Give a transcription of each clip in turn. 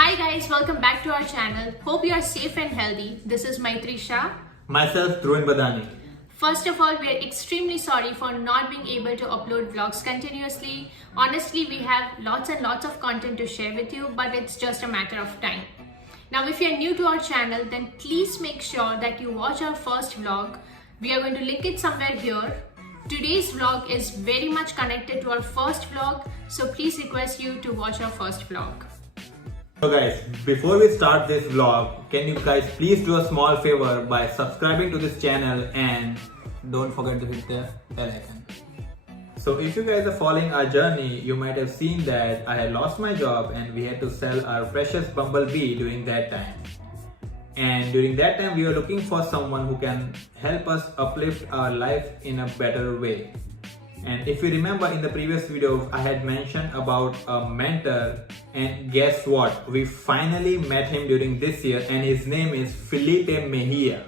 Hi guys, welcome back to our channel. Hope you are safe and healthy. This is Maitri Shah. Myself, Dhruvin Badani. First of all, we are extremely sorry for not being able to upload vlogs continuously. Honestly, we have lots and lots of content to share with you, but it's just a matter of time. Now, if you are new to our channel, then please make sure that you watch our first vlog. We are going to link it somewhere here. Today's vlog is very much connected to our first vlog, so please request you to watch our first vlog. So guys, before we start this vlog, can you guys please do a small favor by subscribing to this channel and don't forget to hit the bell icon. So if you guys are following our journey, you might have seen that I had lost my job and we had to sell our precious Bumblebee during that time. And during that time, we were looking for someone who can help us uplift our life in a better way. And if you remember in the previous video, I had mentioned about a mentor, and guess what? We finally met him during this year, and his name is Felipe Mejia.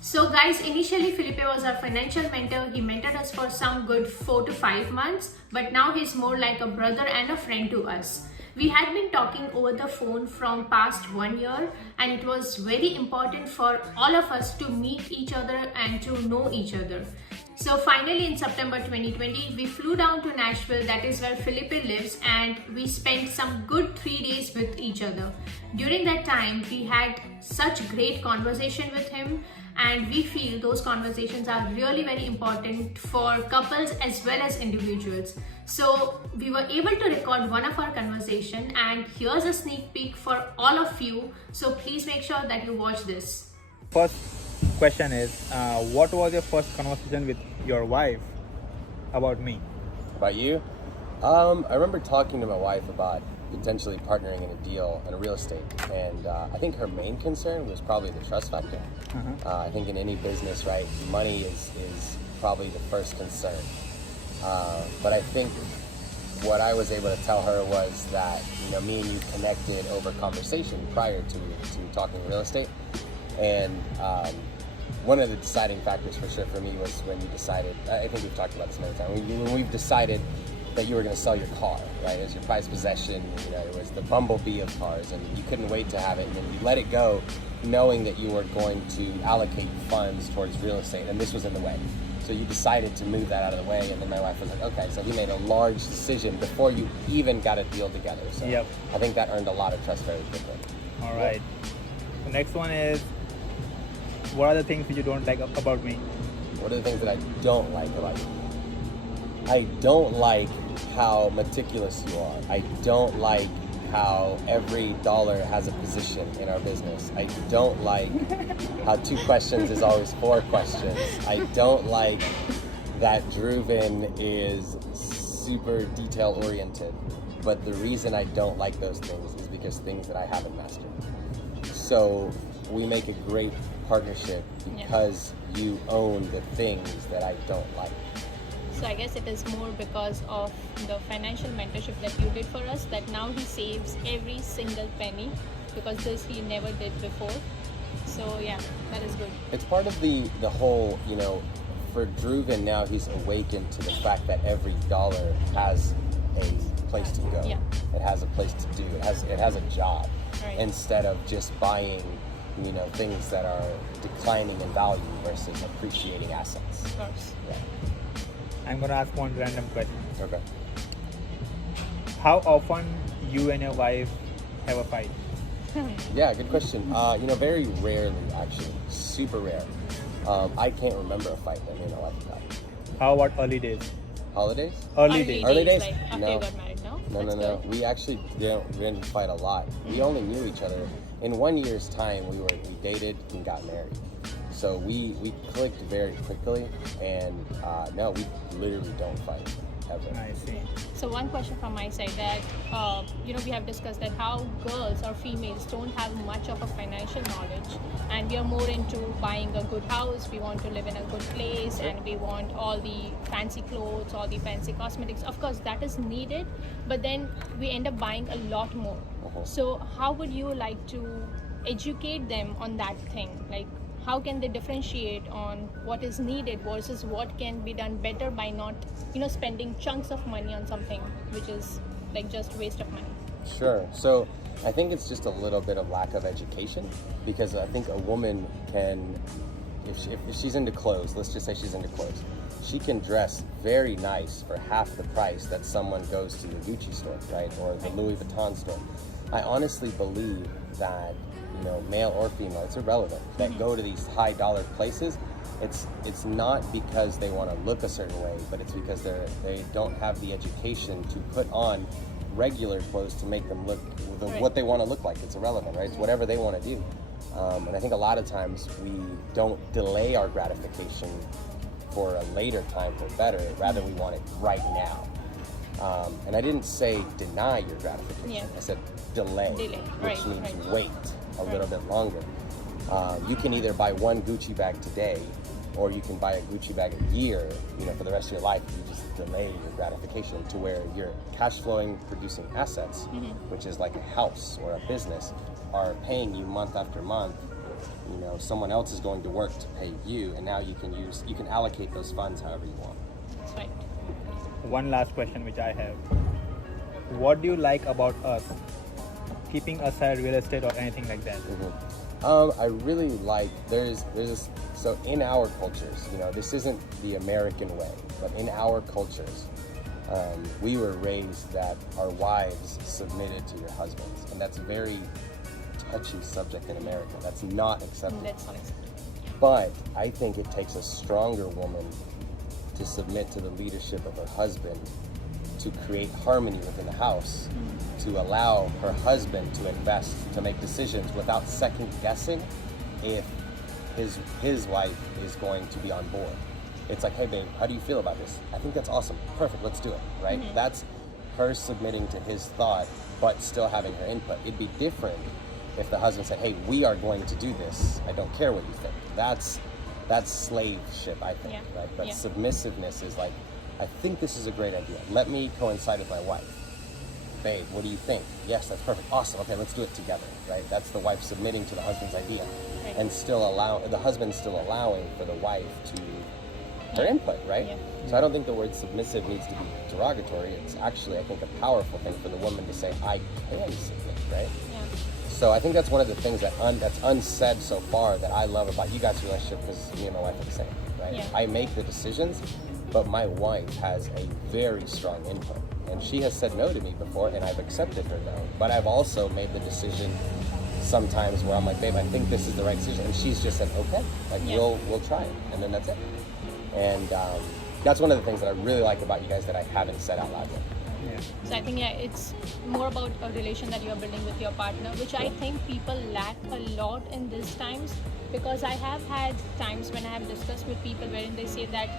So guys, initially Felipe was our financial mentor. He mentored us for some good 4 to 5 months, but now he's more like a brother and a friend to us. We had been talking over the phone from past 1 year, and it was very important for all of us to meet each other and to know each other. So finally in September 2020, we flew down to Nashville, that is where Felipe lives, and we spent some good 3 days with each other. During that time, we had such great conversation with him, and we feel those conversations are really very important for couples as well as individuals. So we were able to record one of our conversation, and here's a sneak peek for all of you. So please make sure that you watch this. First question is, what was your first conversation with your wife about me? About you? I remember talking to my wife about potentially partnering in a deal in real estate, and I think her main concern was probably the trust factor. I think in any business, right, money is probably the first concern. But I think what I was able to tell her was that, me and you connected over conversation prior to talking real estate, and one of the deciding factors for sure for me was when you decided, I think we've talked about this many times, when we've decided that you were going to sell your car, right? It was your prized possession, it was the Bumblebee of cars, and you couldn't wait to have it, and then you let it go knowing that you were going to allocate funds towards real estate, and this was in the way. So you decided to move that out of the way, and then my wife was like, okay, so he made a large decision before you even got a deal together. So Yep. I think that earned a lot of trust very quickly. All right. The next one is, what are the things you don't like about me? What are the things that I don't like about you? I don't like how meticulous you are. I don't like how every dollar has a position in our business. I don't like how 2 questions is always 4 questions. I don't like that Dhruvin is super detail oriented. But the reason I don't like those things is because things that I haven't mastered. So we make a great partnership because you own the things that I don't like. So I guess it is more because of the financial mentorship that you did for us, that now he saves every single penny, because this he never did before. So yeah, that is good. It's part of the whole, for Dhruvin now, he's awakened to the fact that every dollar has a place to go. Yeah. It has a place to do. It has a job. Right. Instead of just buying, things that are declining in value versus appreciating assets. Of course. Yeah. I'm gonna ask one random question. Okay. How often you and your wife have a fight? Yeah, good question. Very rarely, actually. Super rare. I can't remember a fight that me and my wife have had. How about early days? Holidays? Early days. Early days? Like after No. you got married, no? No, That's no. good. We actually didn't fight a lot. We only knew each other. In 1 year's time, we dated and got married. So we clicked very quickly, and no, we literally don't fight ever. I see. So one question from my side, that we have discussed that how girls or females don't have much of a financial knowledge, and we are more into buying a good house, we want to live in a good place, and we want all the fancy clothes, all the fancy cosmetics. Of course that is needed, but then we end up buying a lot more. So how would you like to educate them on that thing? Like, how can they differentiate on what is needed versus what can be done better by not, spending chunks of money on something which is like just waste of money? Sure. So I think it's just a little bit of lack of education, because I think a woman can, if she's into clothes, let's just say she's into clothes, she can dress very nice for half the price that someone goes to the Gucci store, right? Or the Louis Vuitton store. I honestly believe that, male or female, it's irrelevant, that go to these high dollar places, it's not because they want to look a certain way, but it's because they don't have the education to put on regular clothes to make them look what they want to look like. It's irrelevant, right? It's whatever they want to do. And I think a lot of times we don't delay our gratification for a later time for better, rather we want it right now. And I didn't say deny your gratification. Yeah. I said delay, which Right, means right. wait a little bit longer. You can either buy one Gucci bag today, or you can buy a Gucci bag a year, for the rest of your life. You just delay your gratification to where your cash flowing producing assets, which is like a house or a business, are paying you month after month. Someone else is going to work to pay you, and now you can allocate those funds however you want. That's right. One last question which I have. What do you like about us? Keeping aside real estate or anything like that. I really like, so in our cultures, this isn't the American way, but in our cultures, we were raised that our wives submitted to your husbands, and that's a very touchy subject in America. That's not acceptable. That's not acceptable. But I think it takes a stronger woman to submit to the leadership of her husband, to create harmony within the house, to allow her husband to invest, to make decisions without second guessing if his wife is going to be on board. It's like, hey babe, how do you feel about this? I think that's awesome. Perfect, let's do it, right? That's her submitting to his thought, but still having her input. It'd be different if the husband said, hey, we are going to do this. I don't care what you think. That's slave-ship, I think, right? But submissiveness is like, I think this is a great idea. Let me coincide with my wife. Babe, what do you think? Yes, that's perfect. Awesome. Okay, let's do it together, right? That's the wife submitting to the husband's idea, and the husband still allowing for the wife to her input, right? Yeah. So I don't think the word submissive needs to be derogatory. It's actually, I think, a powerful thing for the woman to say, I can submit, right? Yeah. So I think that's one of the things that's unsaid so far that I love about you guys' relationship, because me and my wife are the same, right? Yeah. I make the decisions, but my wife has a very strong input. And she has said no to me before, and I've accepted her no. But I've also made the decision sometimes where I'm like, babe, I think this is the right decision. And she's just said, okay, we'll try it. And then that's it. And that's one of the things that I really like about you guys that I haven't said out loud yet. Yeah. So I think it's more about a relation that you're building with your partner, which I think people lack a lot in these times, because I have had times when I have discussed with people wherein they say that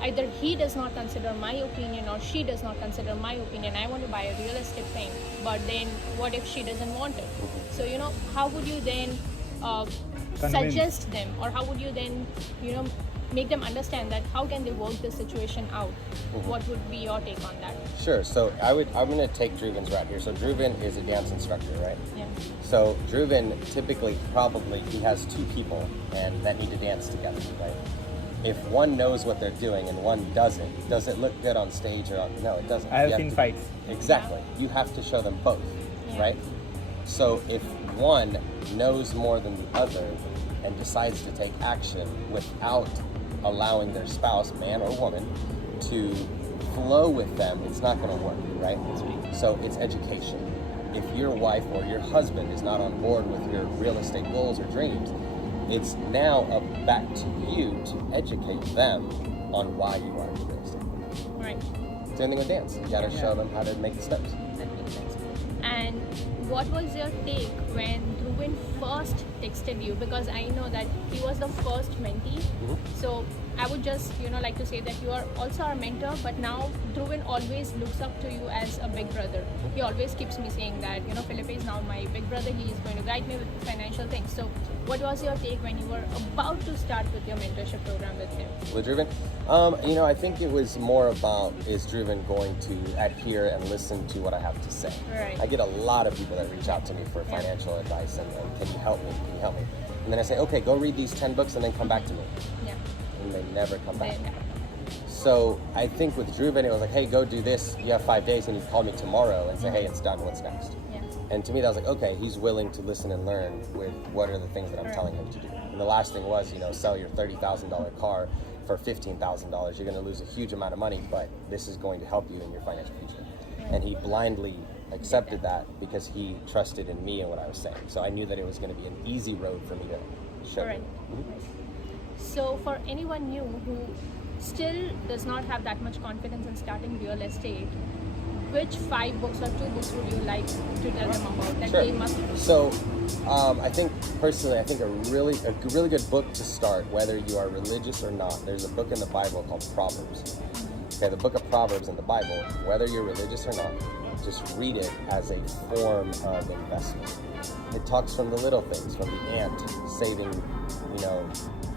either he does not consider my opinion or she does not consider my opinion. I want to buy a real estate thing, but then what if she doesn't want it? So how would you then suggest them, or how would you then make them understand that how can they work the situation out? What would be your take on that? Sure. So I'm going to take Dhruvan's route here. So Dhruvan is a dance instructor, right? Yeah. So Dhruvan typically he has two people and that need to dance together, right? If one knows what they're doing and one doesn't, does it look good on stage or no? It doesn't. I have You seen to- fights. Exactly. You have to show them both, Yeah. right? So if one knows more than the other and decides to take action without allowing their spouse, man or woman, to flow with them, it's not going to work, right? So it's education. If your wife or your husband is not on board with your real estate goals or dreams, it's now up back to you to educate them on why you are in real estate. Right. Same thing with dance. You got to show them how to make the steps. That makes sense. And what was your take when Dhruvan first texted you? Because I know that he was the first mentee. So I would just, like to say that you are also our mentor, but now Dhruvan always looks up to you as a big brother. He always keeps me saying that, Felipe is now my big brother. He is going to guide me with financial things. So what was your take when you were about to start with your mentorship program with him? With Dhruvan? I think it was more about, is Dhruvan going to adhere and listen to what I have to say? Right. I get a lot of people that reach out to me for financial advice and can you help me? Can you help me? And then I say, okay, go read these 10 books and then come back to me. Yeah. And they never come back. They never. So I think with Dhruvan, it was like, hey, go do this. You have 5 days, and he'd call me tomorrow and say, hey, it's done. What's next? Yeah. And to me, that was like, okay, he's willing to listen and learn with what are the things that I'm telling him to do. And the last thing was, sell your $30,000 car for $15,000. You're going to lose a huge amount of money, but this is going to help you in your financial future. And he blindly accepted that because he trusted in me and what I was saying. So I knew that it was going to be an easy road for me to show Right. him. So for anyone new who still does not have that much confidence in starting real estate, which 5 books or 2 books would you like to tell them about that Sure. they must read? So, I think personally, a really good book to start, whether you are religious or not. There's a book in the Bible called Proverbs. Okay, the book of Proverbs in the Bible, whether you're religious or not, just read it as a form of investment. It talks from the little things, from the ant saving,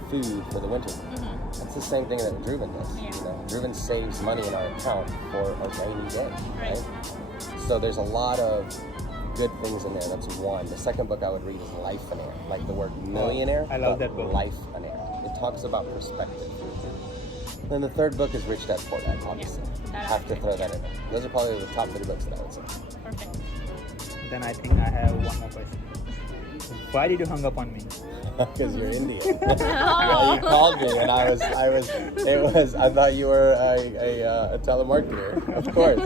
food for the winter. That's the same thing that Dhruvan does. Yeah. Dhruvan saves money in our account for a rainy day, Right. right? So there's a lot of good things in there. That's one. The second book I would read is Lifeonaire, like the word millionaire. I love but that book. Lifeonaire. It talks about perspective. Then the third book is Rich Dad Poor Dad, obviously. that Have to I throw that in there. Those are probably the top 3 books that I would say. Perfect. Then I think I have one more question. Why did you hung up on me? Because you're Indian. Well, you called me, and I thought you were a telemarketer. Of course.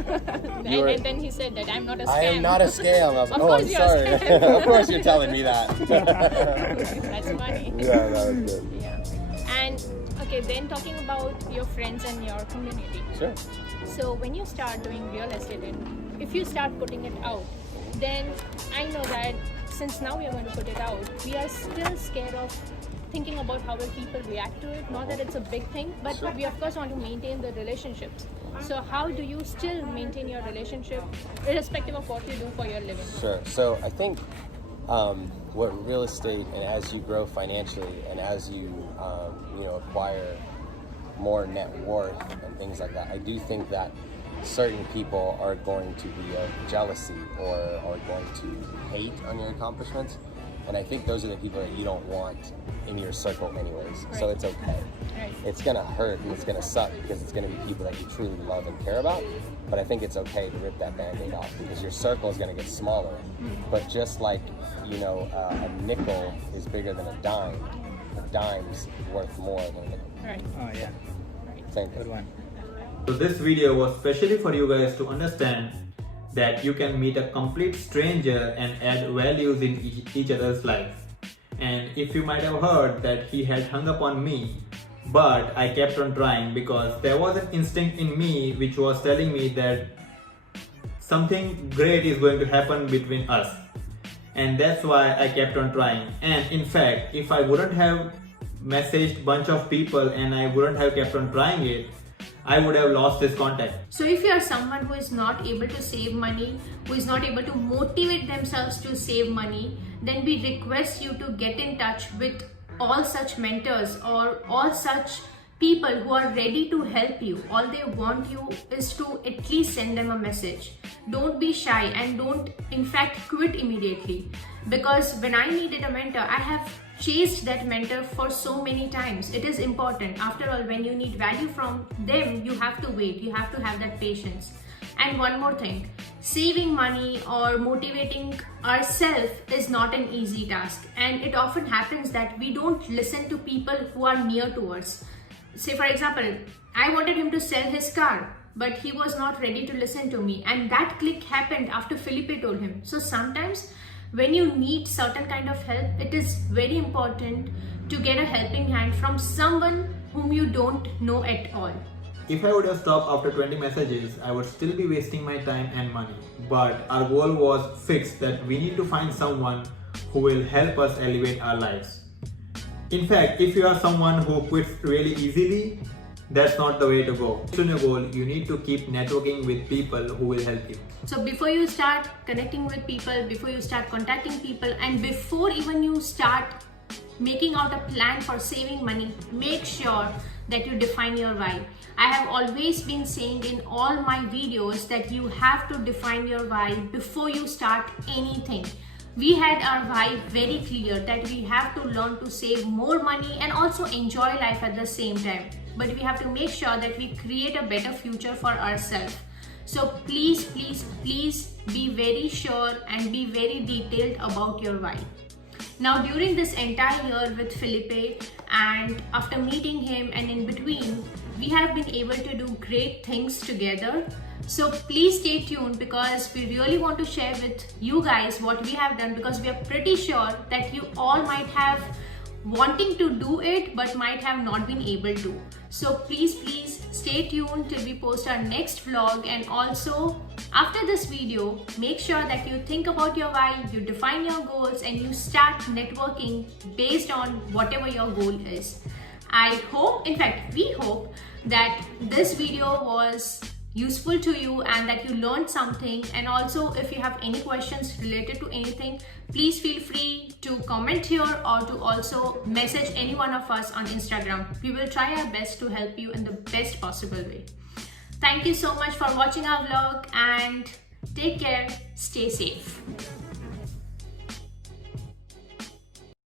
And then he said that I'm not a scam. I am not a scam. I was like, Of course I'm you're a sorry. scam. Of course you're telling me that. That's funny. Yeah, that was good. Yeah. And okay, then talking about your friends and your community. Sure. So when you start doing real estate, and if you start putting it out, then I know that since now we are going to put it out, we are still scared of thinking about how will people react to it. Not that it's a big thing, but Sure. we of course want to maintain the relationships. So how do you still maintain your relationship irrespective of what you do for your living? Sure. So I think what real estate, and as you grow financially, and as you acquire more net worth and things like that, I do think that certain people are going to be of jealousy or are going to hate on your accomplishments, and I think those are the people that you don't want in your circle anyways. So Right. it's okay. Right. It's gonna hurt and it's gonna suck because it's gonna be people that you truly love and care about, but I think it's okay to rip that band-aid off because your circle is gonna get smaller. But just like a nickel is bigger than a dime's worth more than a nickel. Right. Oh yeah, Same good thing. one. So this video was specially for you guys to understand that you can meet a complete stranger and add values in each other's life. And if you might have heard that he had hung up on me, but I kept on trying because there was an instinct in me which was telling me that something great is going to happen between us. And that's why I kept on trying. And in fact, if I wouldn't have messaged bunch of people and I wouldn't have kept on trying it, I would have lost his contact. So if you are someone who is not able to save money, who is not able to motivate themselves to save money, then we request you to get in touch with all such mentors or all such people who are ready to help you. All they want you is to at least send them a message. Don't be shy and don't in fact quit immediately, because when I needed a mentor, I have chased that mentor for so many times. It is important. After all, when you need value from them, you have to wait. You have to have that patience. And one more thing, saving money or motivating ourselves is not an easy task. And it often happens that we don't listen to people who are near to us. Say for example, I wanted him to sell his car, but he was not ready to listen to me. And that click happened after Felipe told him. So sometimes when you need certain kind of help, it is very important to get a helping hand from someone whom you don't know at all. If I would have stopped after 20 messages, I would still be wasting my time and money. But our goal was fixed that we need to find someone who will help us elevate our lives. In fact, if you are someone who quits really easily, that's not the way to go. To your goal, you need to keep networking with people who will help you. So before you start connecting with people, before you start contacting people, and before even you start making out a plan for saving money, make sure that you define your why. I have always been saying in all my videos that you have to define your why before you start anything. We had our why very clear that we have to learn to save more money and also enjoy life at the same time. But we have to make sure that we create a better future for ourselves. So please, please, please be very sure and be very detailed about your why. Now during this entire year with Felipe and after meeting him and in between, we have been able to do great things together. So please stay tuned because we really want to share with you guys what we have done, because we are pretty sure that you all might have wanting to do it but might have not been able to. So please stay tuned till we post our next vlog, and also after this video make sure that you think about your why, you define your goals and you start networking based on whatever your goal is. I hope, in fact we hope, that this video was useful to you and that you learned something. And also if you have any questions related to anything, please feel free to comment here or to also message any one of us on Instagram. We will try our best to help you in the best possible way. Thank you so much for watching our vlog and take care, stay safe.